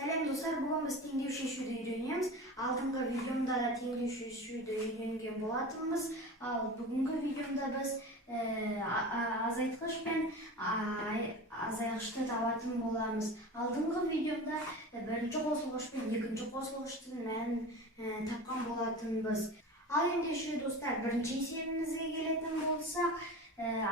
Сәлем достар, бүгін біз теңдеу шешуді үйренеміз. Алдыңғы видеомда да теңдеу шешуді үйренген болатынбыз. Ал бүгінгі видеомда біз азайтқыш пен азайғышты табатын боламыз. Алдыңғы видеомда бірінші қосылғыш пен екінші қосылғыштың мәнін тапқан болатынбыз. Ал ендеше достар, бірінші есебімізге келетін болсақ,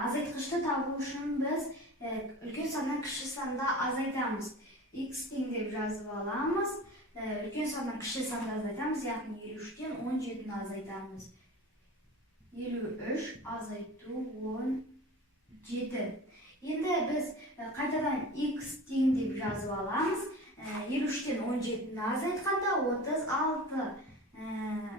азайтқышты табу үшін біз үлкен саннан кіші санды азайтамыз. X тең деп жазып аламыз. Үлкен саннан кіші санды азайтамыз, яғни 53-тен 17-ні азайтамыз. 53 азайту 17. Енді біз қайтадан X тең деп жазып аламыз. 53-тен 17-ні азайтқанда 36.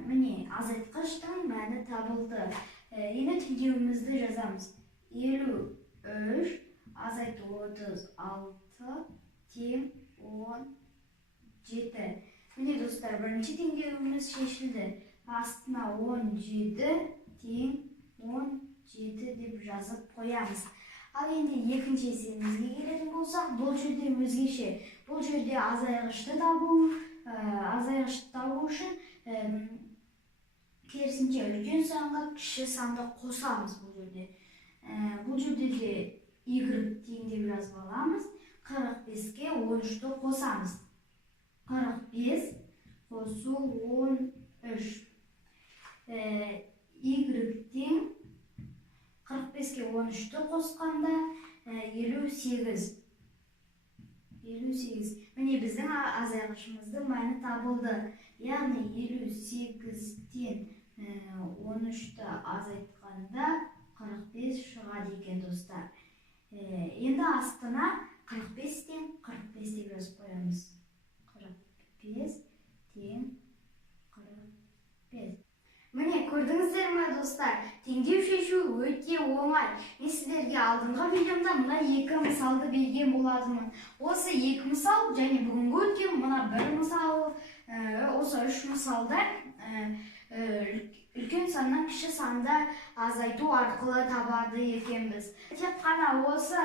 Міне, азайтқыштың мәні табылды. Енді теңдеуімізді жазамыз. 53 азайту 36 тең 17. Міне достар, бірінші теңдеуіміз шешілді. Астына 17 тең 17 деп жазып қоямыз. Ал енді екінші есебімізге келетін болсақ, бұл жерде өзгеше. Бұл жерде азайғышты табу үшін керісінше үлкен санға кіші санды қосамыз бұл жерде. Бұл жерде де Y тең деп жазып аламыз. 45-ке 13-ті қосамыз. 45 қосу 13. Y тең 45-ке 13-ті қосқанда 58. 58. Міне біздің азайғышымыздың мәні табылды. Яғни 58-тен 13-ті азайтқанда 45 шығады екен достар. Енді астына 45-тен 45 деп жазып қоямыз. 45 тең 45. Міне, көрдіңіздер ме достар? Теңдеу шешу өте оңай. Мен сіздерге алдыңғы видеомда мына екі мысалды берген болатынмын. Осы екі мысал және бүгінгі өткен мына бір мысал, осы үш мысалда үлкен саннан кіші санды азайту арқылы табады екенбіз. Тек қана осы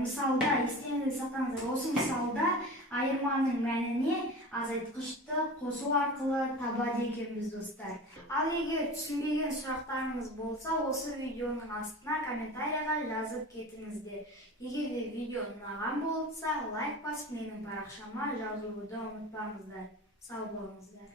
мысалда, естеріңізге сақтаңыздар, осы мысалда айырманың мәніне азайтқышты қосу арқылы табады екенбіз достар. Ал егер түсінбеген сұрақтарыңыз болса, осы видеоның астына комментарияға жазып кетіңіздер. Егер де видео ұнаған болса, лайк басып менің парақшама жазылуды ұмытпаңыздар. Сау болыңыздар.